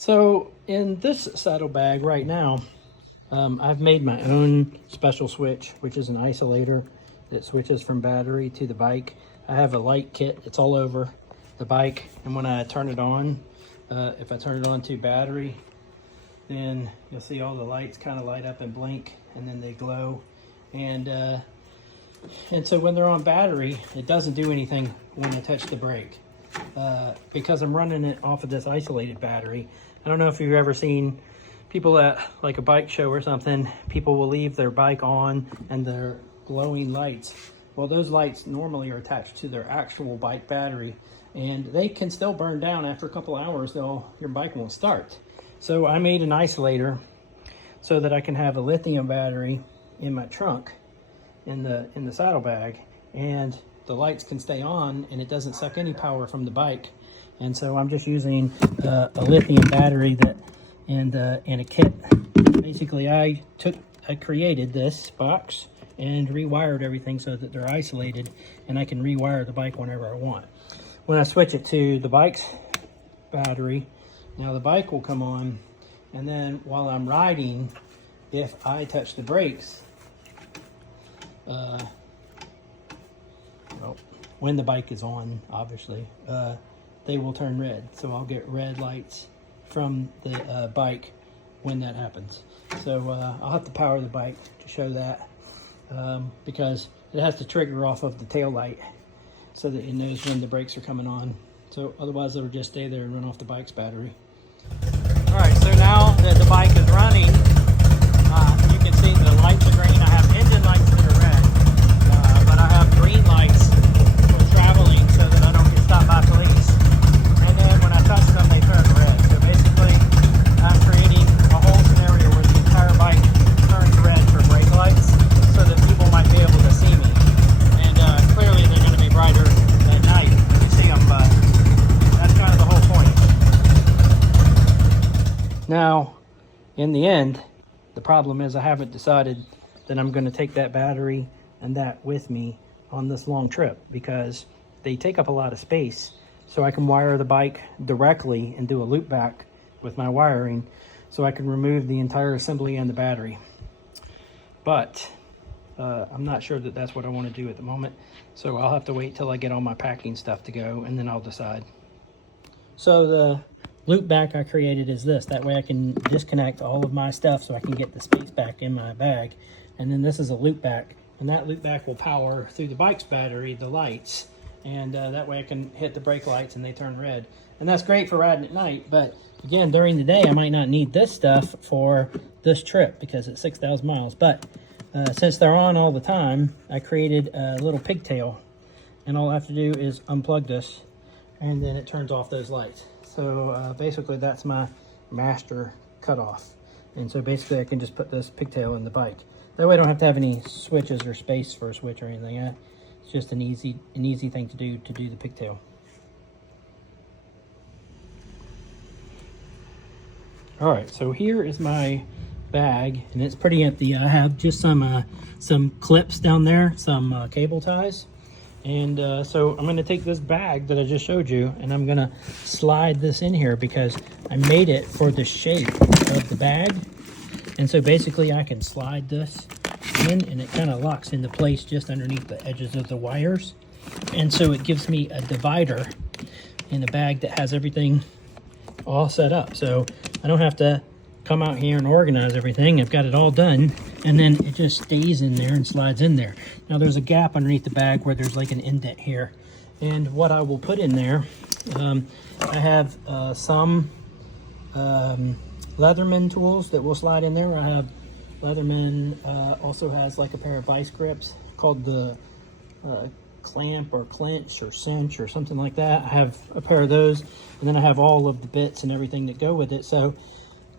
So in this saddlebag right now, I've made my own special switch, which is an isolator that switches from battery to the bike. I have a light kit. It's all over the bike. And when I turn it on, if I turn it on to battery, then you'll see all the lights kind of light up and blink, and then they glow. And so when they're on battery, it doesn't do anything when I touch the brake. Because I'm running it off of this isolated battery. I don't know if you've ever seen people at like a bike show or something, people will leave their bike on and they're glowing lights. Well, those lights normally are attached to their actual bike battery, and they can still burn down after a couple hours, though your bike won't start. So I made an isolator so that I can have a lithium battery in my trunk in the saddlebag, and the lights can stay on and it doesn't suck any power from the bike. And so I'm just using a lithium battery and a kit. Basically, I created this box and rewired everything so that they're isolated, and I can rewire the bike whenever I want. When I switch it to the bike's battery, now the bike will come on, and then while I'm riding, if I touch the brakes, well, when the bike is on, obviously, they will turn red. So I'll get red lights from the bike when that happens. So I'll have to power the bike to show that, because it has to trigger off of the tail light so that it knows when the brakes are coming on. So otherwise it'll just stay there and run off the bike's battery. All right, so now that the bike is running, you can see the lights are green. I have engine lights that are red, but I have green lights for traveling so that I don't get stopped by police. And then when I touch them, they turn red. So basically, I'm creating a whole scenario where the entire bike turns red for brake lights so that people might be able to see me. And clearly they're going to be brighter at night when you see them, but that's kind of the whole point. Now, in the end, the problem is I haven't decided that I'm going to take that battery and that with me on this long trip, because they take up a lot of space. So I can wire the bike directly and do a loop back with my wiring, so I can remove the entire assembly and the battery. But I'm not sure that that's what I want to do at the moment. So I'll have to wait till I get all my packing stuff to go, and then I'll decide. So the loop back I created is this. That way I can disconnect all of my stuff so I can get the space back in my bag. And then this is a loop back, and that loop back will power through the bike's battery the lights, and that way I can hit the brake lights and they turn red. And that's great for riding at night, but again, during the day I might not need this stuff for this trip because it's 6,000 miles. But since they're on all the time, I created a little pigtail, and all I have to do is unplug this and then it turns off those lights. So basically that's my master cutoff. And so basically I can just put this pigtail in the bike. That way I don't have to have any switches or space for a switch or anything. It's just an easy thing to do the pigtail. All right, so here is my bag, and it's pretty empty. I have just some clips down there, some cable ties. And so I'm going to take this bag that I just showed you, and I'm going to slide this in here because I made it for the shape of the bag. And so basically I can slide this in, and it kind of locks into place just underneath the edges of the wires. And so it gives me a divider in a bag that has everything all set up. So I don't have to come out here and organize everything. I've got it all done, and then it just stays in there and slides in there. Now there's a gap underneath the bag where there's like an indent here, and what I will put in there, I have some Leatherman tools that will slide in there. I have Leatherman also has like a pair of vice grips called the clamp or clench or cinch or something like that. I have a pair of those, and then I have all of the bits and everything that go with it. So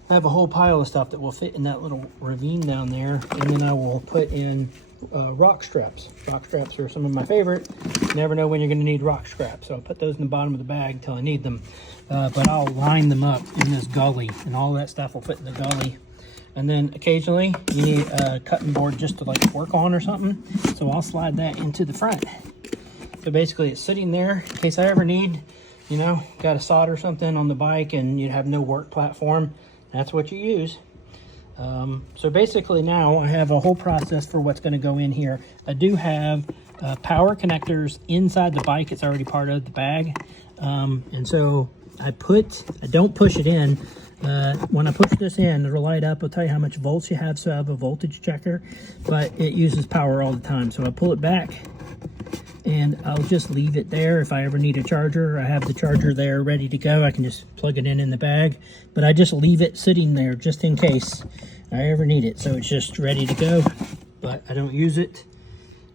I have a whole pile of stuff that will fit in that little ravine down there, and then I will put in rock straps. Rock straps are some of my favorite. You never know when you're going to need rock straps, so I'll put those in the bottom of the bag until I need them. But I'll line them up in this gully, and all that stuff will fit in the gully. And then occasionally you need a cutting board just to like work on or something, so I'll slide that into the front. So basically it's sitting there in case I ever need you know, got to solder something on the bike and you have no work platform, that's what you use. So basically now I have a whole process for what's going to go in here. I do have power connectors inside the bike. It's already part of the bag. And so I don't push it in. When I push this in, it'll light up. It'll tell you how much volts you have, so I have a voltage checker, but it uses power all the time. So I pull it back and I'll just leave it there. If I ever need a charger, I have the charger there ready to go. I can just plug it in the bag, but I just leave it sitting there just in case I ever need it. So it's just ready to go, but I don't use it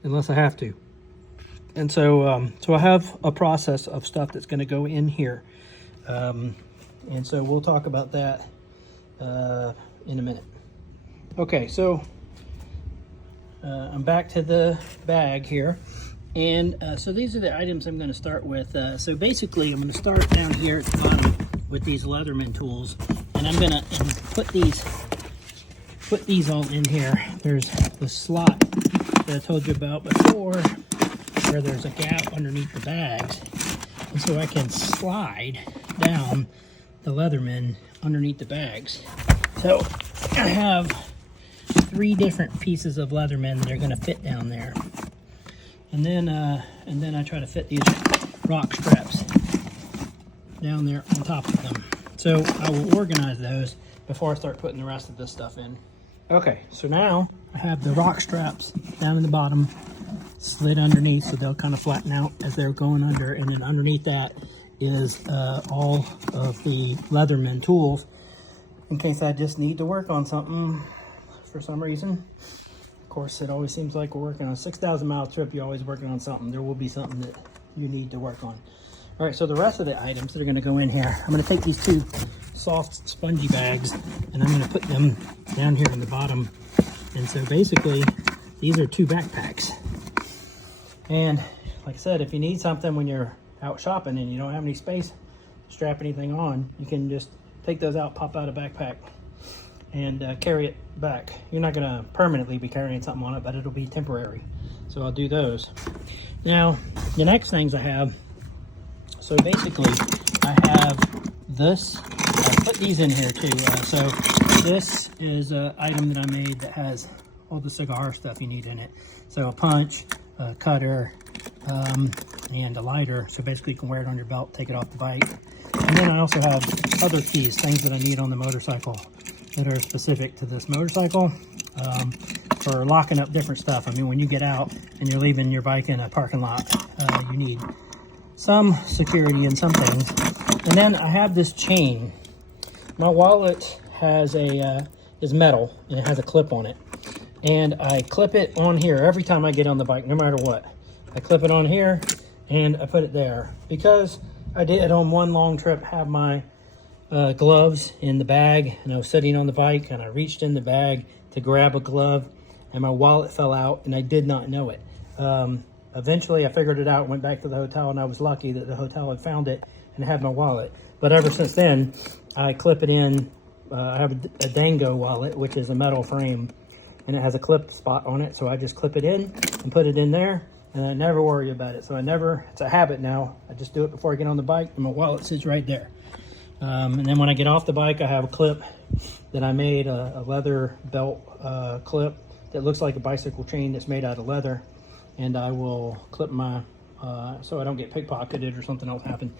unless I have to. And so, so I have a process of stuff that's going to go in here. And so we'll talk about that in a minute. Okay, so I'm back to the bag here. And so these are the items I'm going to start with. So basically, I'm going to start down here at the bottom with these Leatherman tools. And I'm going to put these all in here. There's the slot that I told you about before, where there's a gap underneath the bags. And so I can slide down the Leatherman underneath the bags. So I have 3 different pieces of Leatherman that are going to fit down there. And then I try to fit these rock straps down there on top of them. So I will organize those before I start putting the rest of this stuff in. Okay, so now I have the rock straps down in the bottom, slid underneath, so they'll kind of flatten out as they're going under. And then underneath that is all of the Leatherman tools in case I just need to work on something for some reason. Of course, it always seems like we're working on a 6,000 mile trip. You're always working on something. There will be something that you need to work on. All right, so the rest of the items that are going to go in here, I'm going to take these 2 soft spongy bags and I'm going to put them down here in the bottom. And so basically these are 2 backpacks. And like I said, if you need something when you're out shopping and you don't have any space to strap anything on, you can just take those out, pop out a backpack and carry it back. You're not going to permanently be carrying something on it, but it'll be temporary. So I'll do those. Now, the next things I have, so basically I have this. I put these in here too. So this is an item that I made that has all the cigar stuff you need in it. So a punch, a cutter, and a lighter. So basically you can wear it on your belt, take it off the bike. And then I also have other keys, things that I need on the motorcycle that are specific to this motorcycle for locking up different stuff. I mean, when you get out and you're leaving your bike in a parking lot, you need some security in some things. And then I have this chain. My wallet has is metal and it has a clip on it. And I clip it on here every time I get on the bike, no matter what. I clip it on here and I put it there because I did on one long trip have my gloves in the bag, and I was sitting on the bike and I reached in the bag to grab a glove and my wallet fell out and I did not know it. Eventually I figured it out, went back to the hotel, and I was lucky that the hotel had found it and had my wallet. But ever since then I clip it in. I have a Dango wallet, which is a metal frame, and it has a clip spot on it, so I just clip it in and put it in there, and I never worry about it. So it's a habit now. I just do it before I get on the bike, and my wallet sits right there. And then when I get off the bike, I have a clip that I made, a leather belt clip that looks like a bicycle chain that's made out of leather, and I will clip my, so I don't get pickpocketed or something else happen.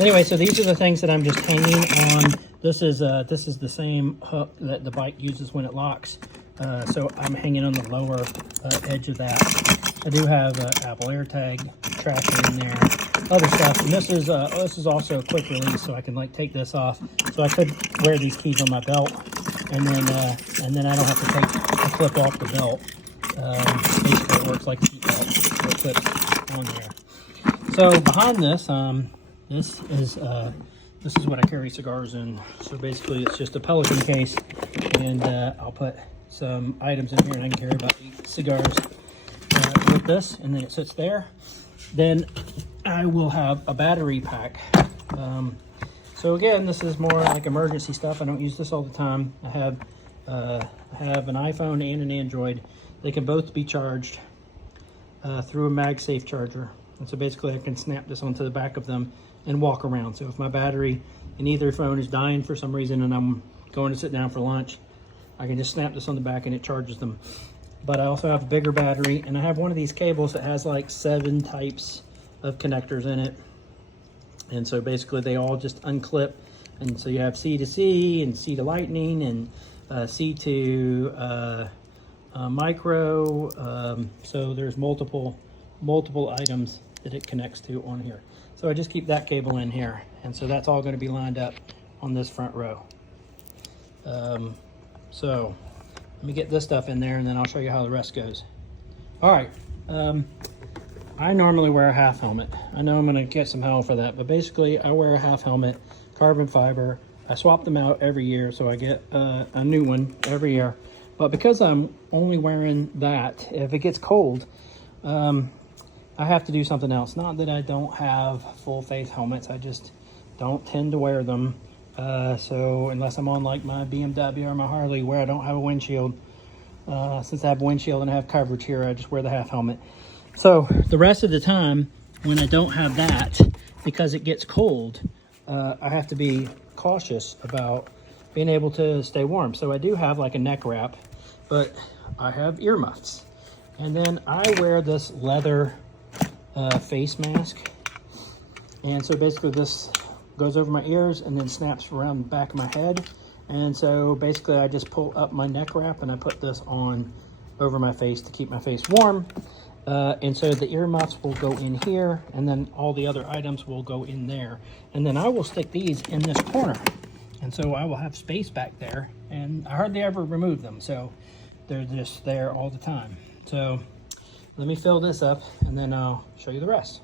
Anyway, so these are the things that I'm just hanging on. This is the same hook that the bike uses when it locks. So I'm hanging on the lower edge of that. I do have Apple AirTag tracker in there, other stuff, and this is also a quick release, so I can like take this off. So I could wear these keys on my belt, and then I don't have to take the clip off the belt. Basically, it works like a seat belt, so it clips on there. So behind this, this is what I carry cigars in. So basically, it's just a Pelican case, and I'll put some items in here, and I can carry about 8 cigars with this, and then it sits there. Then I will have a battery pack. So again, this is more like emergency stuff. I don't use this all the time. I have an iPhone and an Android. They can both be charged through a MagSafe charger. And so basically I can snap this onto the back of them and walk around. So if my battery in either phone is dying for some reason and I'm going to sit down for lunch, I can just snap this on the back and it charges them. But I also have a bigger battery, and I have one of these cables that has like 7 types of connectors in it. And so basically they all just unclip. And so you have C to C and C to Lightning and C to micro. So there's multiple items that it connects to on here. So I just keep that cable in here. And so that's all going to be lined up on this front row. So let me get this stuff in there and then I'll show you how the rest goes. All right. I normally wear a half helmet. I know I'm going to get some hell for that, but basically I wear a half helmet, carbon fiber. I swap them out every year, so I get a new one every year. But because I'm only wearing that, if it gets cold, I have to do something else. Not that I don't have full face helmets, I just don't tend to wear them. So unless I'm on like my BMW or my Harley where I don't have a windshield, since I have a windshield and I have coverage here, I just wear the half helmet. So the rest of the time when I don't have that, because it gets cold, I have to be cautious about being able to stay warm. So I do have like a neck wrap, but I have earmuffs. And then I wear this leather face mask. And so basically this goes over my ears and then snaps around the back of my head. And so basically I just pull up my neck wrap and I put this on over my face to keep my face warm. And so the earmuffs will go in here, and then all the other items will go in there. And then I will stick these in this corner. And so I will have space back there, and I hardly ever remove them. So they're just there all the time. So let me fill this up and then I'll show you the rest.